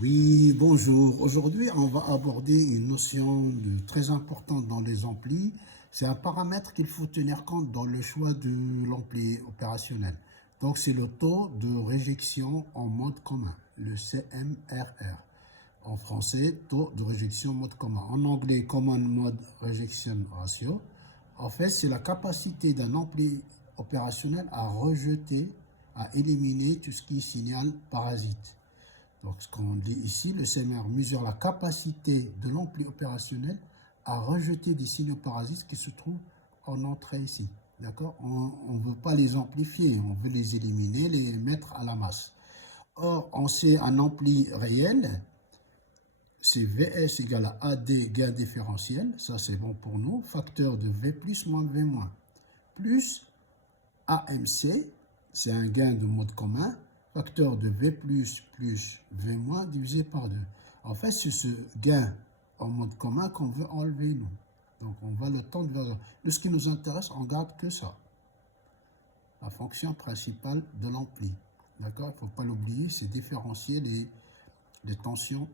Oui, bonjour. Aujourd'hui, on va aborder une notion très importante dans les amplis. C'est un paramètre qu'il faut tenir compte dans le choix de l'ampli opérationnel. Donc, c'est le taux de réjection en mode commun, le CMRR. En français, taux de réjection mode commun. En anglais, Common Mode Rejection Ratio. En fait, c'est la capacité d'un ampli opérationnel à rejeter, à éliminer tout ce qui est signal parasite. Donc, ce qu'on dit ici, le CMR mesure la capacité de l'ampli opérationnel à rejeter des signaux parasites qui se trouvent en entrée ici. D'accord? On ne veut pas les amplifier, on veut les éliminer, les mettre à la masse. Or, on sait un ampli réel, c'est VS égale à AD gain différentiel, ça c'est bon pour nous, facteur de V plus moins V moins, plus AMC, c'est un gain de mode commun, facteur de V plus V moins divisé par 2. En fait, c'est ce gain en mode commun qu'on veut enlever, nous. Donc, on va le tendre vers... De ce qui nous intéresse, on garde que ça. La fonction principale de l'ampli. D'accord? Il ne faut pas l'oublier, c'est différencier les tensions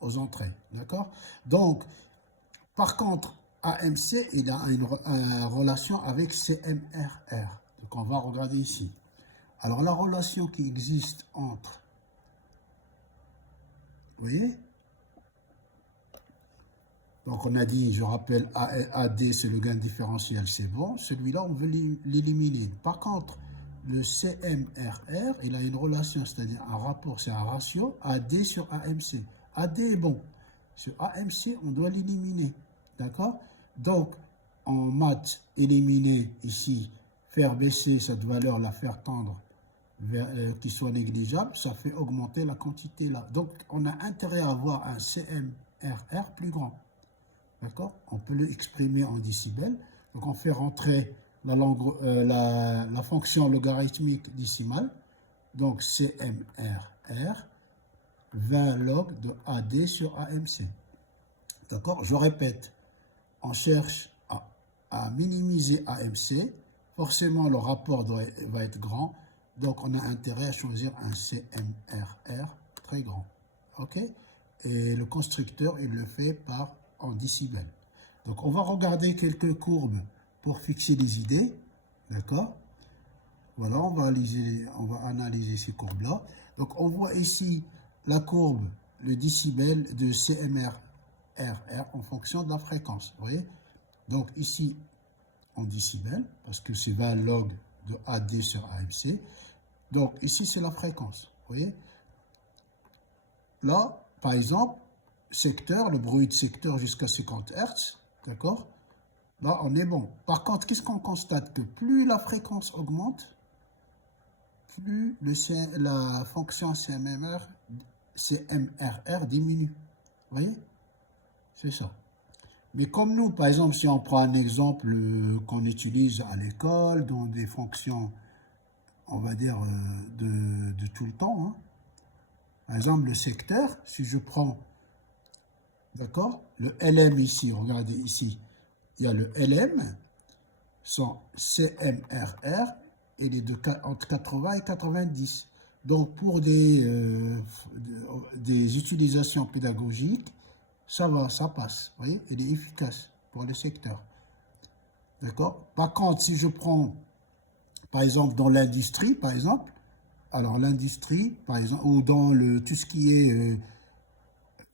aux entrées. D'accord? Donc, par contre, AMC, il a une relation avec CMRR. Donc, on va regarder ici. Alors, la relation qui existe entre, vous voyez? Donc, on a dit, je rappelle, AD, c'est le gain différentiel, c'est bon. Celui-là, on veut l'éliminer. Par contre, le CMRR, il a une relation, c'est-à-dire un rapport, c'est un ratio, AD sur AMC. AD est bon. Sur AMC, on doit l'éliminer. D'accord? Donc, en maths, éliminer ici, faire baisser cette valeur, la faire tendre, qui soit négligeable, ça fait augmenter la quantité là. Donc, on a intérêt à avoir un CMRR plus grand. D'accord? On peut le exprimer en décibels. Donc, on fait rentrer la fonction logarithmique décimale. Donc, CMRR, 20 log de AD sur AMC. D'accord? Je répète, on cherche à minimiser AMC. Forcément, le rapport va être grand. Donc, on a intérêt à choisir un CMRR très grand. OK? Et le constructeur, il le fait en décibels. Donc, on va regarder quelques courbes pour fixer les idées. D'accord? Voilà, on va analyser ces courbes-là. Donc, on voit ici la courbe, le décibel de CMRR en fonction de la fréquence. Vous voyez? Donc, ici, en décibels, parce que c'est 20 log de AD sur AMC. Donc, ici, c'est la fréquence. Vous voyez? Là, par exemple, secteur, le bruit de secteur jusqu'à 50 Hz, d'accord? Là, on est bon. Par contre, qu'est-ce qu'on constate? Que plus la fréquence augmente, plus la fonction CMRR diminue. Vous voyez? C'est ça. Mais comme nous, par exemple, si on prend un exemple qu'on utilise à l'école, dans des fonctions, on va dire, de tout le temps, hein. Par exemple, le secteur, si je prends, d'accord, le LM ici, regardez ici, il y a le LM, son CMRR, et il est entre 80 et 90. Donc, pour des utilisations pédagogiques, ça va, ça passe. Vous voyez, il est efficace pour le secteur. D'accord? Par contre, si je prends, par exemple, dans l'industrie, par exemple, alors l'industrie, par exemple, ou dans tout ce qui est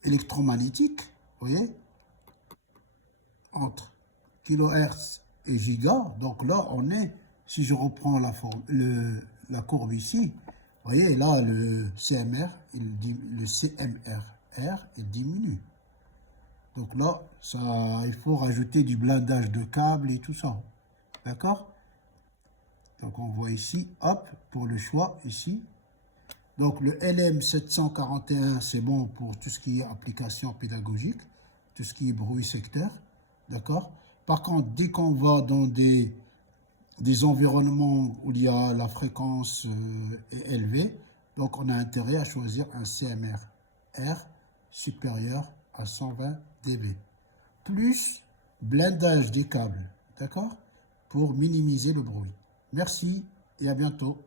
électromagnétique, vous voyez, entre kilohertz et giga, donc là, on est, si je reprends la courbe ici, vous voyez, là, le CMRR, il diminue. Donc là, il faut rajouter du blindage de câbles et tout ça. D'accord? Donc on voit ici, hop, pour le choix, ici. Donc le LM741, c'est bon pour tout ce qui est application pédagogique, tout ce qui est bruit secteur. D'accord? Par contre, dès qu'on va dans des environnements où il y a la fréquence est élevée, donc on a intérêt à choisir un CMRR supérieur à 120 dB. Plus blindage des câbles, d'accord? Pour minimiser le bruit. Merci et à bientôt.